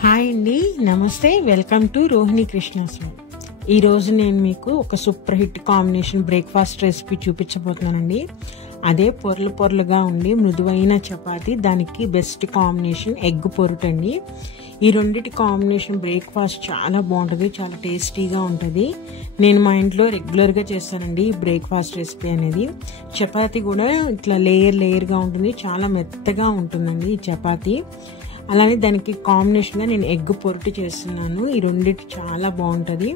Hi అండి, నమస్తే. Welcome to Rohini Krishna's. ఈ రోజు నేను మీకు ఒక super hit combination breakfast recipe చూపించబోతున్నానండి. అదే పొరలు పొరలుగా ఉండి మృదువైన చపాతి, దానికి బెస్ట్ కాంబినేషన్ ఎగ్ పొరుటు అండి. ఈ రెండిటి కాంబినేషన్ బ్రేక్ఫాస్ట్ చాలా బాగుంటుంది, చాలా టేస్టీగా ఉంటుంది. నేను మా ఇంట్లో రెగ్యులర్గా చేస్తానండి ఈ బ్రేక్ఫాస్ట్ రెసిపీ అనేది. చపాతి కూడా ఇట్లా లేయర్గా ఉంటుంది, చాలా మెత్తగా ఉంటుందండి ఈ చపాతి. అలానే దానికి కాంబినేషన్గా నేను ఎగ్ పొరుటు చేస్తున్నాను. ఈ రెండిటి చాలా బాగుంటుంది.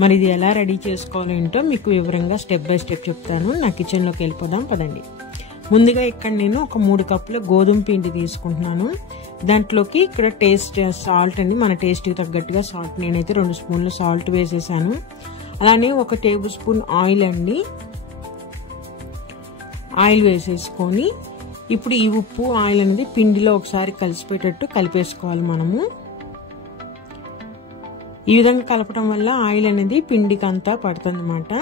మరి ఇది ఎలా రెడీ చేసుకోవాలో ఏంటో మీకు వివరంగా స్టెప్ బై స్టెప్ చెప్తాను. నా కిచెన్లోకి వెళ్ళిపోదాం పదండి. ముందుగా ఇక్కడ నేను ఒక 3 కప్పుల గోధుమ పిండి తీసుకుంటున్నాను. దాంట్లోకి ఇక్కడ సాల్ట్ అండి, మన టేస్ట్కి తగ్గట్టుగా సాల్ట్. నేనైతే 2 స్పూన్లు సాల్ట్ వేసేసాను. అలానే 1 టేబుల్ స్పూన్ ఆయిల్ అండి, ఆయిల్ వేసేసుకొని ఇప్పుడు ఈ ఉప్పు ఆయిల్ అనేది పిండిలో ఒకసారి కలిసిపోయేటట్టు కలిపేసుకోవాలి మనము. ఈ విధంగా కలపడం వల్ల ఆయిల్ అనేది పిండికి అంతా పడుతుంది అన్నమాట.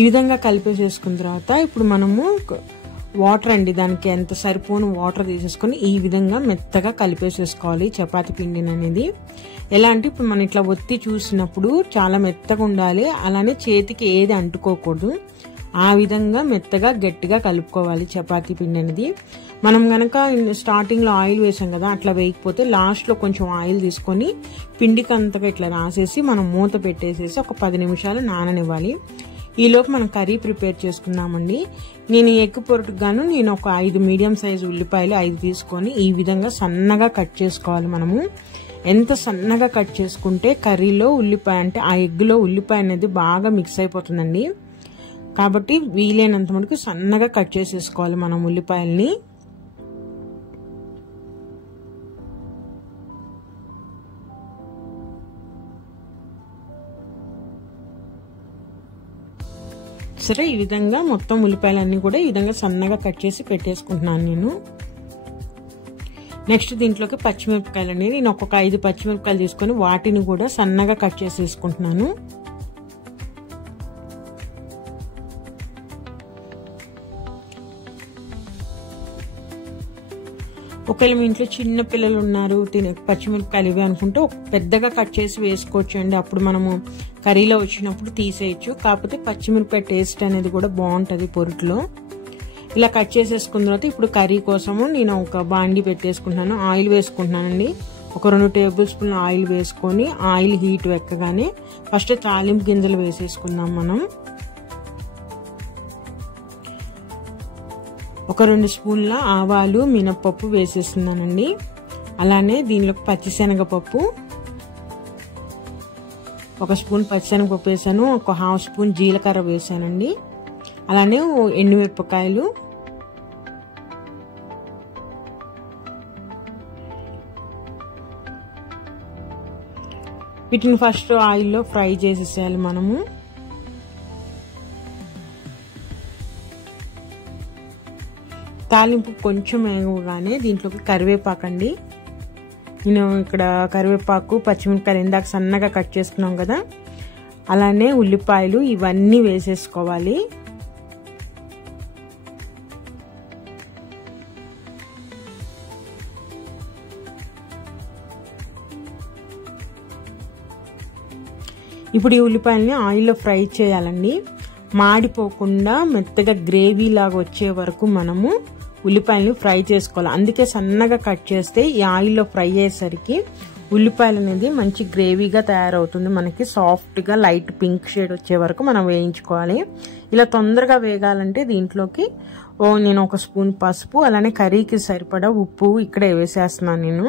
ఈ విధంగా కలిపేసేసుకున్న తర్వాత ఇప్పుడు మనము వాటర్ అండి, దానికి ఎంత సరిపోను వాటర్ తీసేసుకొని ఈ విధంగా మెత్తగా కలిపేసేసుకోవాలి చపాతీ పిండిని అనేది. ఎలా అంటే ఇప్పుడు మనం ఇట్లా ఒత్తి చూసినప్పుడు చాలా మెత్తగా ఉండాలి, అలానే చేతికి ఏది అంటుకోకూడదు. ఆ విధంగా మెత్తగా గట్టిగా కలుపుకోవాలి చపాతీ పిండి అనేది. మనం గనక స్టార్టింగ్లో ఆయిల్ వేసాం కదా, అట్లా వేయకపోతే లాస్ట్లో కొంచెం ఆయిల్ తీసుకొని పిండికి అంతగా ఇట్లా రాసేసి మనం మూత పెట్టేసేసి ఒక 10 నిమిషాలు నాననివ్వాలి. ఈలోపు మనం కర్రీ ప్రిపేర్ చేసుకుందామండి. నేను ఎగ్ పొరుటుకు గాను నేను ఒక 5 మీడియం సైజు ఉల్లిపాయలు 5 తీసుకొని ఈ విధంగా సన్నగా కట్ చేసుకోవాలి. మనము ఎంత సన్నగా కట్ చేసుకుంటే కర్రీలో ఉల్లిపాయ అంటే ఆ ఎగ్లో ఉల్లిపాయ అనేది బాగా మిక్స్ అయిపోతుందండి. కాబట్టి వీలైనంత మటుకు సన్నగా కట్ చేసేసుకోవాలి మనం ఉల్లిపాయల్ని. సరే, ఈ విధంగా మొత్తం ఉల్లిపాయలన్నీ కూడా ఈ విధంగా సన్నగా కట్ చేసి పెట్టేసుకుంటున్నాను నేను. నెక్స్ట్ దీంట్లోకి పచ్చిమిరపకాయలండి. నేను ఒక్కొక్క 5 పచ్చిమిరపకాయలు తీసుకొని వాటిని కూడా సన్నగా కట్ చేసేసుకుంటున్నాను. ఒకవేళ మీ ఇంట్లో చిన్న పిల్లలు ఉన్నారు, పచ్చిమిరపకాయలు ఇవి అనుకుంటే పెద్దగా కట్ చేసి వేసుకోవచ్చు అండి. అప్పుడు మనము కర్రీలో వచ్చినప్పుడు తీసేయచ్చు. కాకపోతే పచ్చిమిరపకాయ టేస్ట్ అనేది కూడా బాగుంటుంది పొరుట్లో. ఇలా కట్ చేసేసుకున్న తర్వాత ఇప్పుడు కర్రీ కోసము నేను ఒక బాండి పెట్టేసుకుంటున్నాను. ఆయిల్ వేసుకుంటున్నానండి. ఒక 2 టేబుల్ స్పూన్లు ఆయిల్ వేసుకొని ఆయిల్ హీట్ ఎక్కగానే ఫస్ట్ తాలింపు గింజలు వేసేసుకుందాం మనం. ఒక 2 స్పూన్ల ఆవాలు, మినప్పప్పు వేసేస్తున్నానండి. అలానే దీనిలోకి పచ్చిశనగపప్పు, 1 స్పూన్ పచ్చిశనగపప్పు వేసాను. ఒక 1/2 స్పూన్ జీలకర్ర వేసానండి. అలానే ఎండుమిరపకాయలు, వీటిని ఫస్ట్ ఆయిల్లో ఫ్రై చేసేసేయాలి మనము. తాలింపు కొంచెం వేగగానే దీంట్లోకి కరివేపాకు అండి. నేను ఇక్కడ కరివేపాకు, పచ్చిమిరపకాయలు ఇందాక సన్నగా కట్ చేసుకున్నాం కదా, అలానే ఉల్లిపాయలు ఇవన్నీ వేసేసుకోవాలి. ఇప్పుడు ఈ ఉల్లిపాయలని ఆయిల్లో ఫ్రై చేయాలండి. మాడిపోకుండా మెత్తగా గ్రేవీ లాగా వచ్చే వరకు మనము ఉల్లిపాయలని ఫ్రై చేసుకోవాలి. అందుకే సన్నగా కట్ చేస్తే ఈ ఆయిల్లో ఫ్రై అయ్యేసరికి ఉల్లిపాయలు అనేది మంచి గ్రేవీగా తయారవుతుంది. మనకి సాఫ్ట్గా లైట్ పింక్ షేడ్ వచ్చే వరకు మనం వేయించుకోవాలి. ఇలా తొందరగా వేగాలంటే దీంట్లోకి నేను 1 స్పూన్ పసుపు, అలానే కర్రీకి సరిపడా ఉప్పు ఇక్కడే వేసేస్తున్నాను నేను.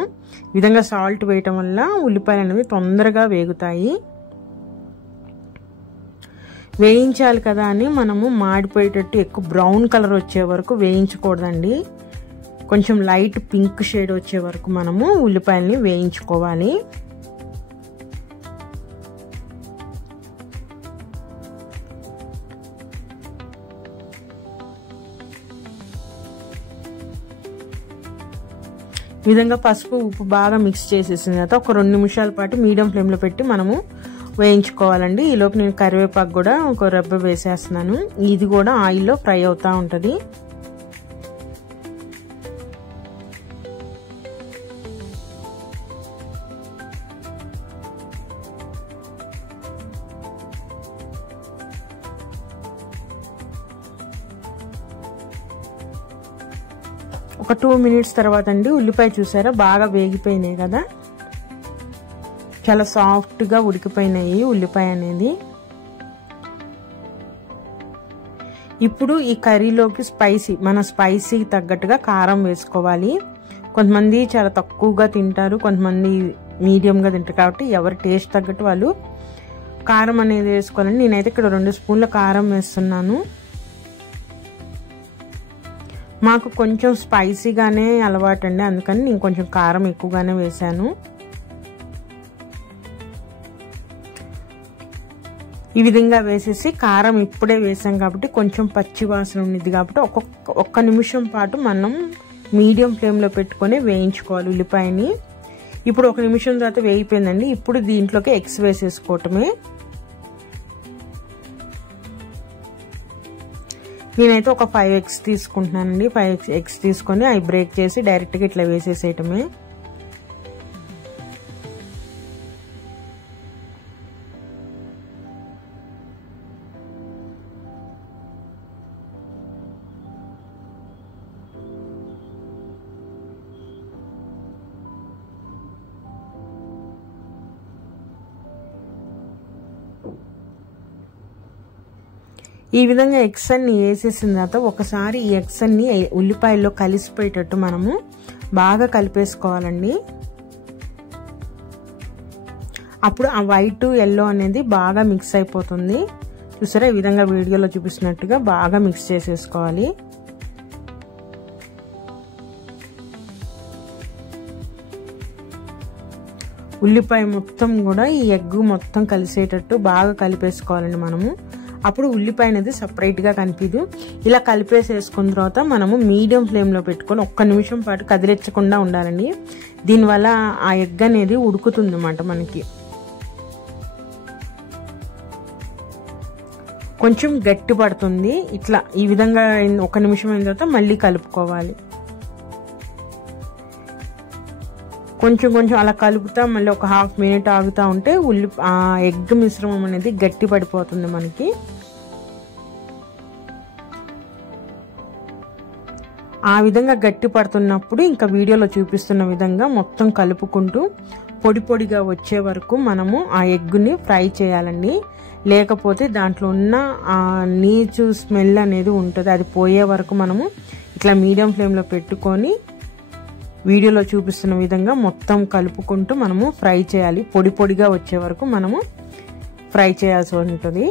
ఈ విధంగా సాల్ట్ వేయటం వల్ల ఉల్లిపాయలు అనేవి తొందరగా వేగుతాయి. వేయించాలి కదా అని మనము మాడిపోయేటట్టు ఎక్కువ బ్రౌన్ కలర్ వచ్చే వరకు వేయించకూడదండి. కొంచెం లైట్ పింక్ షేడ్ వచ్చే వరకు మనము ఉల్లిపాయల్ని వేయించుకోవాలి. ఈ విధంగా పసుపు, ఉప్పు బాగా మిక్స్ చేసేసిన తర్వాత ఒక 2 నిమిషాల పాటు మీడియం ఫ్లేమ్లో పెట్టి మనము వేయించుకోవాలండి. ఈలోపు నేను కరివేపాకు కూడా ఒక రెబ్బ వేసేస్తున్నాను. ఇది కూడా ఆయిల్లో ఫ్రై అవుతూ ఉంటుంది. ఒక 2 మినిట్స్ తర్వాత అండి ఉల్లిపాయ చూసారా బాగా వేగిపోయినాయి కదా, చాలా సాఫ్ట్గా ఉడికిపోయినాయి ఉల్లిపాయ అనేది. ఇప్పుడు ఈ కర్రీలోకి మన స్పైసీకి తగ్గట్టుగా కారం వేసుకోవాలి. కొంతమంది చాలా తక్కువగా తింటారు, కొంతమంది మీడియంగా తింటారు. కాబట్టి ఎవరి టేస్ట్ తగ్గట్టు వాళ్ళు కారం అనేది వేసుకోవాలండి. నేనైతే ఇక్కడ 2 స్పూన్ల కారం వేస్తున్నాను. మాకు కొంచెం స్పైసీగానే అలవాటు అండి, అందుకని నేను కొంచెం కారం ఎక్కువగానే వేసాను. ఈ విధంగా వేసేసి కారం ఇప్పుడే వేసాం కాబట్టి కొంచెం పచ్చి వాసన ఉంది కాబట్టి ఒక్క నిమిషం పాటు మనం మీడియం ఫ్లేమ్లో పెట్టుకొని వేయించుకోవాలి ఉల్లిపాయని. ఇప్పుడు 1 నిమిషం తర్వాత వేగిపోయిందండి. ఇప్పుడు దీంట్లోకి ఎగ్స్ వేసేసుకోవటమే. నేనైతే ఒక 5 ఎగ్స్ తీసుకుంటున్నానండి. 5 ఎగ్స్ తీసుకొని అవి బ్రేక్ చేసి డైరెక్ట్గా ఇట్లా వేసేసేయటమే. ఈ విధంగా ఎగ్స్ అన్ని వేసేసిన తర్వాత ఒకసారి ఈ ఎగ్స్ అన్ని ఉల్లిపాయల్లో కలిసిపోయేటట్టు మనము బాగా కలిపేసుకోవాలండి. అప్పుడు ఆ వైట్ ఎల్లో అనేది బాగా మిక్స్ అయిపోతుంది. చూసారా, ఈ విధంగా వీడియోలో చూపిస్తున్నట్టుగా బాగా మిక్స్ చేసేసుకోవాలి. ఉల్లిపాయ మొత్తం కూడా ఈ ఎగ్ మొత్తం కలిసేటట్టు బాగా కలిపేసుకోవాలండి మనము. అప్పుడు ఉల్లిపాయ అనేది సపరేట్గా కనిపించదు. ఇలా కలిపేసేసుకున్న తర్వాత మనము మీడియం ఫ్లేమ్లో పెట్టుకొని 1 నిమిషం పాటు కదిలించకుండా ఉండాలండి. దీనివల్ల ఆ ఎగ్ అనేది ఉడుకుతుంది అన్నమాట మనకి. కొంచెం గట్టి పడుతుంది. ఇట్లా ఈ విధంగా 1 నిమిషం అయిన తర్వాత మళ్ళీ కలుపుకోవాలి. కొంచెం కొంచెం అలా కలుపుతా మళ్ళీ ఒక 1/2 మినిట్ ఆగుతూ ఉంటే ఆ ఎగ్ మిశ్రమం అనేది గట్టి పడిపోతుంది మనకి. ఆ విధంగా గట్టి పడుతున్నప్పుడు ఇంకా వీడియోలో చూపిస్తున్న విధంగా మొత్తం కలుపుకుంటూ పొడి పొడిగా వచ్చే వరకు మనము ఆ ఎగ్ని ఫ్రై చేయాలండి. లేకపోతే దాంట్లో ఉన్న ఆ నీచు స్మెల్ అనేది ఉంటుంది. అది పోయే వరకు మనము ఇట్లా మీడియం ఫ్లేమ్లో పెట్టుకొని వీడియోలో చూపిస్తున్న విధంగా మొత్తం కలుపుకుంటూ మనము ఫ్రై చేయాలి. పొడి పొడిగా వచ్చే వరకు మనము ఫ్రై చేయాల్సి ఉంటుంది.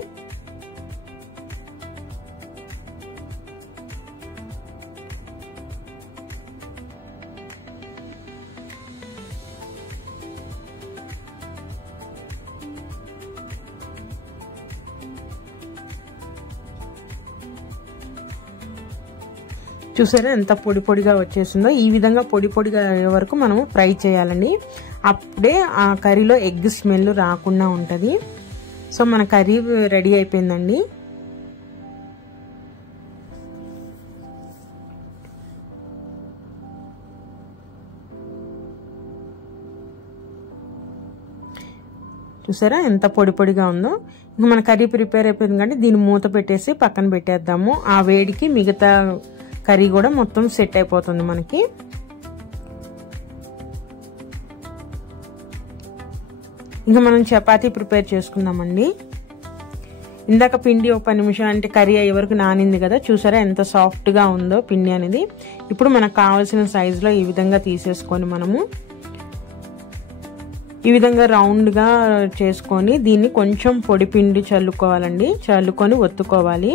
చూసారా ఎంత పొడి పొడిగా వచ్చేసిందో. ఈ విధంగా పొడి పొడిగా అయ్యే వరకు మనము ఫ్రై చేయాలండి. అప్పుడే ఆ కర్రీలో ఎగ్ స్మెల్ రాకుండా ఉంటుంది. సో మన కర్రీ రెడీ అయిపోయిందండి. చూసారా ఎంత పొడి పొడిగా ఉందో. ఇంకా మన కర్రీ ప్రిపేర్ అయిపోయింది కానీ దీన్ని మూత పెట్టేసి పక్కన పెట్టేద్దాము. ఆ వేడికి మిగతా కర్రీ కూడా మొత్తం సెట్ అయిపోతుంది మనకి. ఇంకా మనం చపాతీ ప్రిపేర్ చేసుకుందామండి. ఇందాక పిండి ఒక 10 నిమిషాలు అంటే కర్రీ అయ్యే వరకు నానింది కదా, చూసారా ఎంత సాఫ్ట్గా ఉందో పిండి అనేది. ఇప్పుడు మనకు కావాల్సిన సైజులో ఈ విధంగా తీసేసుకొని మనము ఈ విధంగా రౌండ్గా చేసుకొని దీన్ని కొంచెం పొడి పిండి చల్లుకోవాలండి. చల్లుకొని ఒత్తుకోవాలి.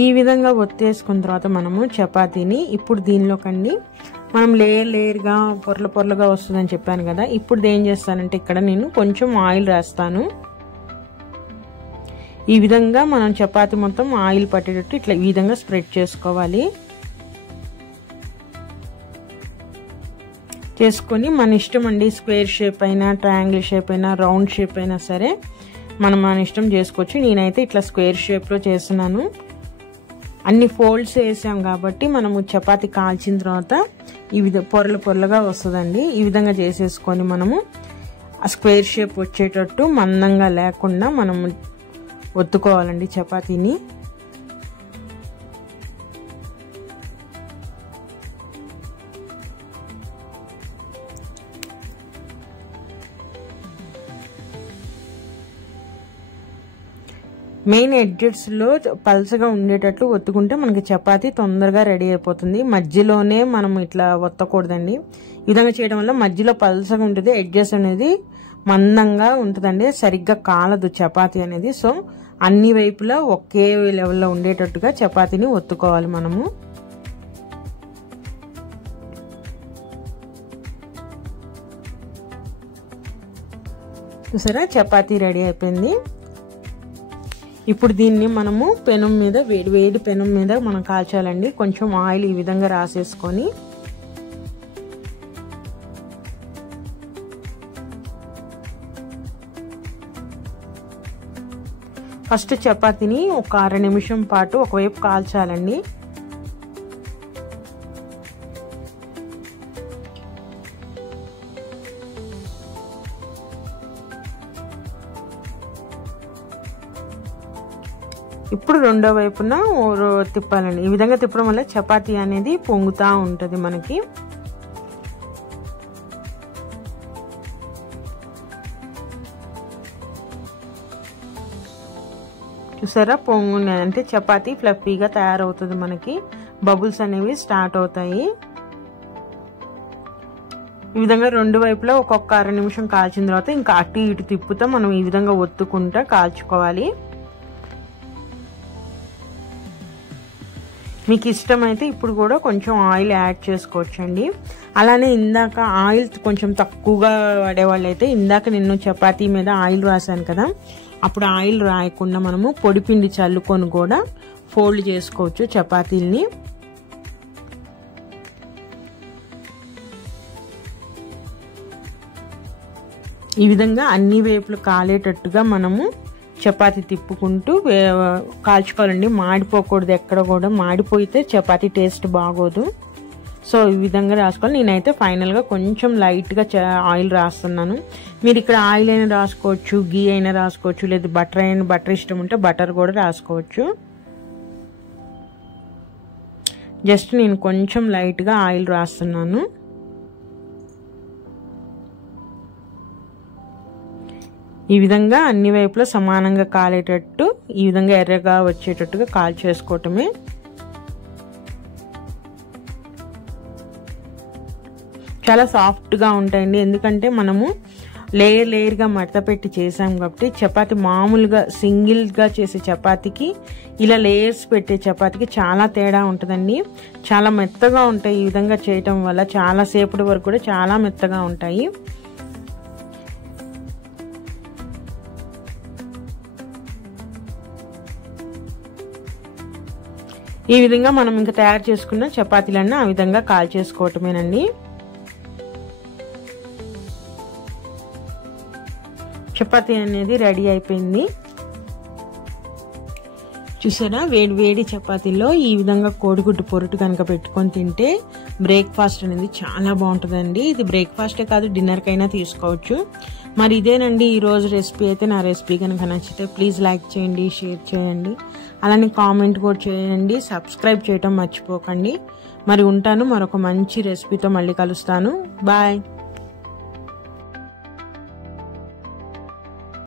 ఈ విధంగా ఒత్తేసుకున్న తర్వాత మనము చపాతీని ఇప్పుడు దీనిలోకండి మనం లేయర్గా పొరలుగా వస్తుందని చెప్పాను కదా. ఇప్పుడు ఏం చేస్తానంటే ఇక్కడ నేను కొంచెం ఆయిల్ రాస్తాను. ఈ విధంగా మనం చపాతీ మొత్తం ఆయిల్ పట్టేటట్టు ఇట్లా ఈ విధంగా స్ప్రెడ్ చేసుకోవాలి. చేసుకొని మన ఇష్టం అండి, స్క్వేర్ షేప్ అయినా, ట్రయాంగిల్ షేప్ అయినా, రౌండ్ షేప్ అయినా సరే మనం మన ఇష్టం చేసుకోవచ్చు. నేనైతే ఇట్లా స్క్వేర్ షేప్లో చేస్తున్నాను. అన్ని ఫోల్డ్స్ వేసాం కాబట్టి మనము చపాతీ కాల్చిన తర్వాత ఈ విధంగా పొరలుగా వస్తుందండి. ఈ విధంగా చేసేసుకొని మనము ఆ స్క్వేర్ షేప్ వచ్చేటట్టు మందంగా లేకుండా మనము ఒత్తుకోవాలండి చపాతీని. మెయిన్ ఎడ్జెస్లో పల్చగా ఉండేటట్లు ఒత్తుకుంటే మనకి చపాతీ తొందరగా రెడీ అయిపోతుంది. మధ్యలోనే మనం ఇట్లా ఒత్తకూడదండి. ఈ విధంగా చేయడం వల్ల మధ్యలో పల్చగా ఉంటుంది, ఎడ్జెస్ అనేది మందంగా ఉంటుందండి, సరిగ్గా కాలదు చపాతీ అనేది. సో అన్ని వైపులా ఒకే లెవెల్లో ఉండేటట్టుగా చపాతీని ఒత్తుకోవాలి మనము. చూసారా, చపాతీ రెడీ అయిపోయింది. ఇప్పుడు దీన్ని మనము పెనం మీద వేడి పెనం మీద మనం కాల్చాలండి. కొంచెం ఆయిల్ ఈ విధంగా రాసేసుకొని ఫస్ట్ చపాతీని ఒక 1/2 నిమిషం పాటు ఒకవైపు కాల్చాలండి. ఇప్పుడు రెండో వైపున తిప్పాలండి. ఈ విధంగా తిప్పడం వల్ల చపాతీ అనేది పొంగుతూ ఉంటుంది మనకి. చూసారా, పొంగునే చపాతీ ఫ్లఫీగా తయారవుతుంది మనకి. బబుల్స్ అనేవి స్టార్ట్ అవుతాయి. ఈ విధంగా రెండు వైపులా ఒక్కొక్క 1/2 నిమిషం కాల్చిన తర్వాత ఇంకా అటు ఇటు తిప్పుతా మనం ఈ విధంగా ఒత్తుకుంటా కాల్చుకోవాలి. మీకు ఇష్టమైతే ఇప్పుడు కూడా కొంచెం ఆయిల్ యాడ్ చేసుకోవచ్చండి. అలానే ఇందాక ఆయిల్ కొంచెం తక్కువగా వాడేవాళ్ళు అయితే ఇందాక నేను చపాతీ మీద ఆయిల్ రాశాను కదా, అప్పుడు ఆయిల్ రాయకుండా మనము పొడిపిండి చల్లుకొని కూడా ఫోల్డ్ చేసుకోవచ్చు చపాతీల్ని. ఈ విధంగా అన్ని వైపులు కాలేటట్టుగా మనము చపాతీ తిప్పుకుంటూ కాల్చుకోవాలండి. మాడిపోకూడదు, ఎక్కడ కూడా మాడిపోయితే చపాతీ టేస్ట్ బాగోదు. సో ఈ విధంగా రాసుకోవాలి. నేనైతే ఫైనల్గా కొంచెం లైట్గా ఆయిల్ రాస్తున్నాను. మీరు ఇక్కడ ఆయిల్ అయినా రాసుకోవచ్చు, గీ అయినా రాసుకోవచ్చు, లేదా బటర్ ఇష్టం ఉంటే బటర్ కూడా రాసుకోవచ్చు. జస్ట్ నేను కొంచెం లైట్గా ఆయిల్ రాస్తున్నాను. ఈ విధంగా అన్ని వైపులా సమానంగా కాలేటట్టు ఈ విధంగా ఎర్రగా వచ్చేటట్టుగా కాల్చేసుకోవటమే. చాలా సాఫ్ట్గా ఉంటాయండి, ఎందుకంటే మనము లేయర్గా మడత పెట్టి చేసాం కాబట్టి. చపాతీ మామూలుగా సింగిల్గా చేసే చపాతీకి ఇలా లేయర్స్ పెట్టే చపాతీకి చాలా తేడా ఉంటుందండి. చాలా మెత్తగా ఉంటాయి. ఈ విధంగా చేయటం వల్ల చాలా సేపటి వరకు కూడా చాలా మెత్తగా ఉంటాయి. ఈ విధంగా మనం ఇంకా తయారు చేసుకున్న చపాతీలన్నీ ఆ విధంగా కాల్చేసుకోవటమేనండి. చపాతీ అనేది రెడీ అయిపోయింది. చూసారా, వేడి చపాతీలో ఈ విధంగా కోడిగుడ్డు పొరుటు కనుక పెట్టుకొని తింటే బ్రేక్ఫాస్ట్ అనేది చాలా బాగుంటుందండి. ఇది బ్రేక్ఫాస్టే కాదు, డిన్నర్కైనా తీసుకోవచ్చు. మరి ఇదేనండి ఈరోజు రెసిపీ. అయితే నా రెసిపీ కనుక నచ్చితే ప్లీజ్ లైక్ చేయండి, షేర్ చేయండి, అలానే కామెంట్ కూడా చేయండి, సబ్స్క్రైబ్ చేయటం మర్చిపోకండి. మరి ఉంటాను, మరొక మంచి రెసిపీతో మళ్ళీ కలుస్తాను. బాయ్.